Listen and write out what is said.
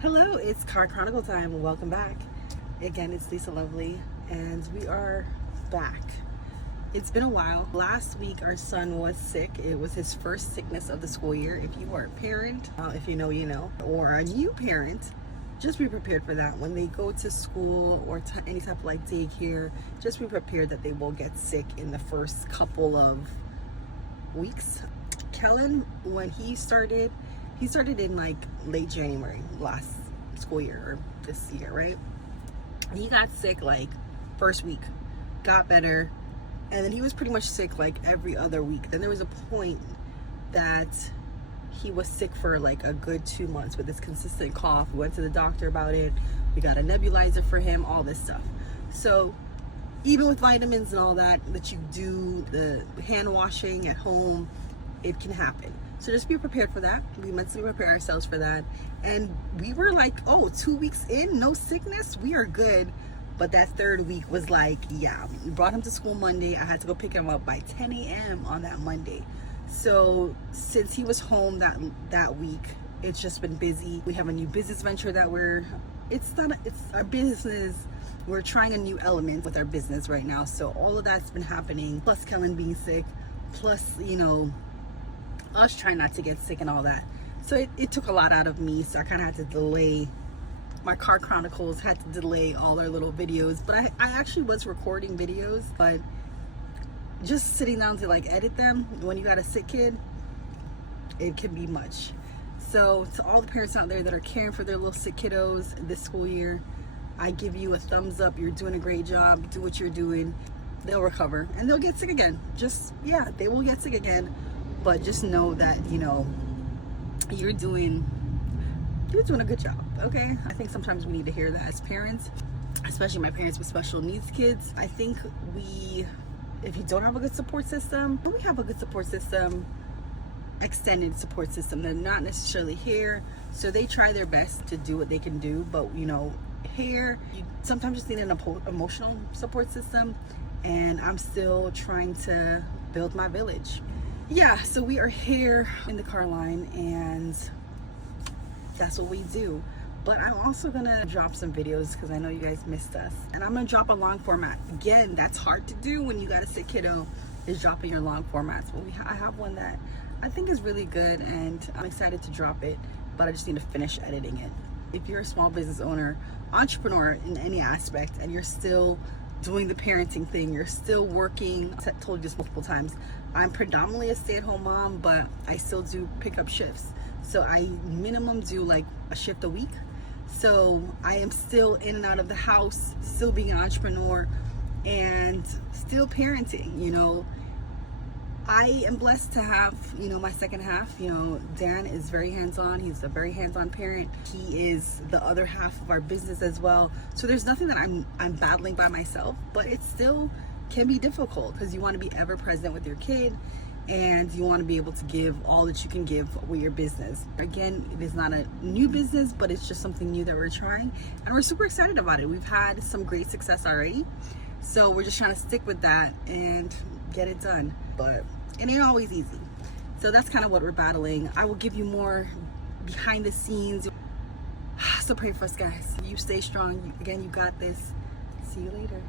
Hello, it's Chronicle time. Welcome back. Again, it's Lisa Lovely, and we are back. It's been a while. Last week, our son was sick. It was his first sickness of the school year. If you are a parent, if you know, you know, or a new parent, just be prepared for that. When they go to school or any type of like daycare, just be prepared that they will get sick in the first couple of weeks. Kellan, when he started in like late January last school year or this year, right? He got sick like first week, got better, and then he was pretty much sick like every other week. Then there was a point that he was sick for like a good 2 months with this consistent cough. We went to the doctor about it. We got a nebulizer for him, all this stuff. So even with vitamins and all that you do, the hand washing at home, it can happen. So just be prepared for that. We mentally prepare ourselves for that. And we were like, oh, 2 weeks in, no sickness, we are good. But that third week was like, yeah, we brought him to school Monday. I had to go pick him up by 10 a.m. on that Monday. So since he was home that week, it's just been busy. We have a new business venture that it's our business. We're trying a new element with our business right now. So all of that's been happening, plus Kellan being sick, plus, you know, us trying not to get sick and all that. So it took a lot out of me. So I kind of had to delay my Car Chronicles, had to delay all our little videos. But I actually was recording videos, but just sitting down to like edit them, when you got a sick kid, it can be much. So to all the parents out there that are caring for their little sick kiddos this school year, I give you a thumbs up. You're doing a great job. Do what you're doing. They'll recover and they'll get sick again. Yeah, they will get sick again. But just know that, you know, you're doing a good job, okay? I think sometimes we need to hear that as parents, especially my parents with special needs kids. I think if you don't have a good support system, we have a good support system, extended support system. They're not necessarily here, so they try their best to do what they can do. But, you know, here, you sometimes just need an emotional support system, and I'm still trying to build my village. Yeah, so we are here in the car line, and that's what we do. But I'm also gonna drop some videos because I know you guys missed us, and I'm gonna drop a long format. Again, that's hard to do when you got a sick kiddo, is dropping your long formats. But I have one that I think is really good, and I'm excited to drop it, but I just need to finish editing it. If you're a small business owner, entrepreneur in any aspect, and you're still doing the parenting thing, you're still working, I told you this multiple times, I'm predominantly a stay-at-home mom, but I still do pick up shifts. So I minimum do like a shift a week. So I am still in and out of the house, still being an entrepreneur, and still parenting. You know, I am blessed to have, you know, my second half. You know, Dan is very hands-on. He's a very hands-on parent. He is the other half of our business as well. So there's nothing that I'm battling by myself, but it still can be difficult because you want to be ever present with your kid, and you want to be able to give all that you can give with your business. Again, it is not a new business, but it's just something new that we're trying, and we're super excited about it. We've had some great success already, so we're just trying to stick with that and get it done. But it ain't always easy. So that's kind of what we're battling. I will give you more behind the scenes. So pray for us, guys. You stay strong. Again, you got this. See you later.